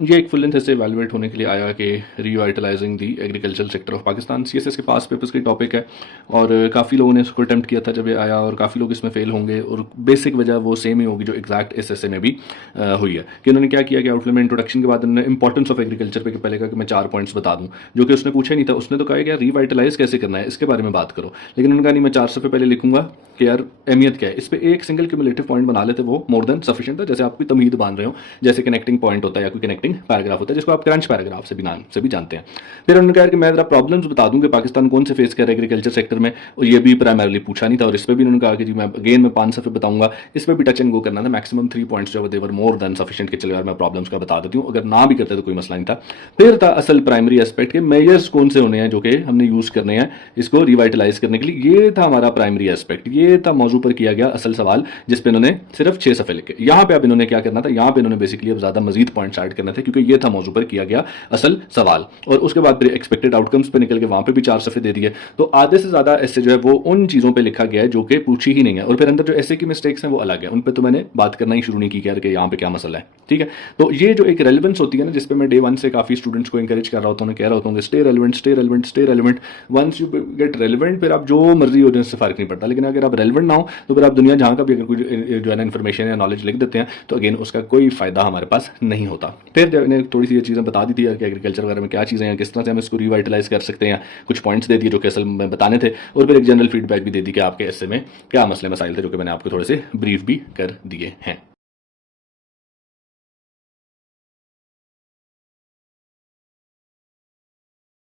ये एक full length ऐसे इवैल्यूएट होने के लिए आया कि revitalising the agriculture sector of Pakistan, CSS के पास पेपर्स की टॉपिक है और काफ़ी लोगों ने इसको अटैम्प्ट किया था जब ये आया, और काफ़ी लोग इसमें फेल होंगे, और बेसिक वजह वो सेम ही होगी जो एग्जैक्ट एसएसए में भी हुई है। कि उन्होंने क्या किया कि आउटलाइन में इंट्रोडक्शन के बाद उन्होंने इंपॉर्टेंस ऑफ एग्रीकल्चर पे पहले कहा कि मैं 4 पॉइंट्स बता दूं, जो कि उसने पूछा नहीं था। उसने तो कहा कि यार रीवाइटलाइज कैसे करना है इसके बारे में बात करो, लेकिन उन्होंने कहा नहीं, मैं 4 सफ़े पहले लिखूंगा कि यार अहमियत क्या है। इस पर एक सिंगल क्यूमुलेटिव पॉइंट बना लेते वो मोर देन सफिशिएंट था, जैसे आप कोई तमीद बांध रहे हो, जैसे कनेक्टिंग पॉइंट होता है या कोई कनेक्टिंग पैराग्राफ होता है, जिसको आप क्रंच पैराग्राफ से भी नाम से भी जानते हैं। फिर उन्होंने कहा कि मैं जरा प्रॉब्लम्स बता दूं कि पाकिस्तान कौन से फेस कर रहा है एग्रीकल्चर सेक्टर में, और ये भी प्राइमरली पूछा नहीं था। और इस पर भी उन्होंने कहा कि जी मैं अगेन मैं 5 सफ़े बताऊंगा, इस पर भी टच एंड गो करना था। मैक्सिमम 3 पॉइंट्स जो देवर मोर देन सफिशिएंट के चलो यार मैं प्रॉब्लम्स का बता देती हूँ, अगर ना भी करते तो कोई मसला नहीं था। फिर था असल प्राइमरी एस्पेक्ट के मेजर्स कौन से होने हैं जो कि हमने यूज करने हैं इसको रिवाइटलाइज करने के लिए। ये था हमारा प्राइमरी एस्पेक्ट, ये था मौजू पर किया गया असल सवाल, जिस पे इन्होंने सिर्फ 6 सफ़े लिखे। यहाँ पे अब इन्होंने क्या करना था, यहाँ पे इन्होंने बेसिकली अब ज्यादा मजीद पॉइंट्स ऐड करने थे, क्योंकि ये था मौजू पर किया गया असल सवाल। और उसके बाद फिर एक्सपेक्टेड आउटकम्स पे निकल के वहां पे भी 4 सफ़े दे दिए। तो आधे से ज्यादा ऐसे जो है वो उन चीजों पे लिखा गया है जो कि पूछी ही नहीं है, और फिर अंदर जो ऐसे की मिस्टेक्स हैं वो अलग है, उन पे तो मैंने बात करना ही शुरू नहीं की कि यहाँ पे क्या मसला है। ठीक है, तो ये जो एक रेलिवेंस होती है ना, जिसपे मैं डे 1 से काफी स्टूडेंट्स को इंकरेज कर रहा होता हूँ, कह रहा होता हूँ stay relevant, stay relevant, stay relevant. Once you get relevant, फिर आप जो मर्जी हो जाए उससे फर्क नहीं पड़ता। लेकिन अगर आप रेलिवेंट ना हो तो फिर आप दुनिया जहां का भी अगर कोई जो है ना इन्फॉर्मेशन या नॉलेज लिख देते हैं तो अगेन उसका कोई फायदा हमारे पास नहीं होता। फिर जब इन्हें थोड़ी सी ये चीज़ें बता दी थी कि एग्रीकल्चर वगैरह में क्या चीज़ें हैं, किस तरह से हम इसको रिवाइटलाइज कर सकते हैं, कुछ पॉइंट्स दे दिए जो कि असल में बताने थे, और फिर एक जनरल फीडबैक भी दे दी कि आपके ऐसे में क्या मसले मसाइल थे, जो कि मैंने आपको थोड़े से ब्रीफ भी कर दिए हैं।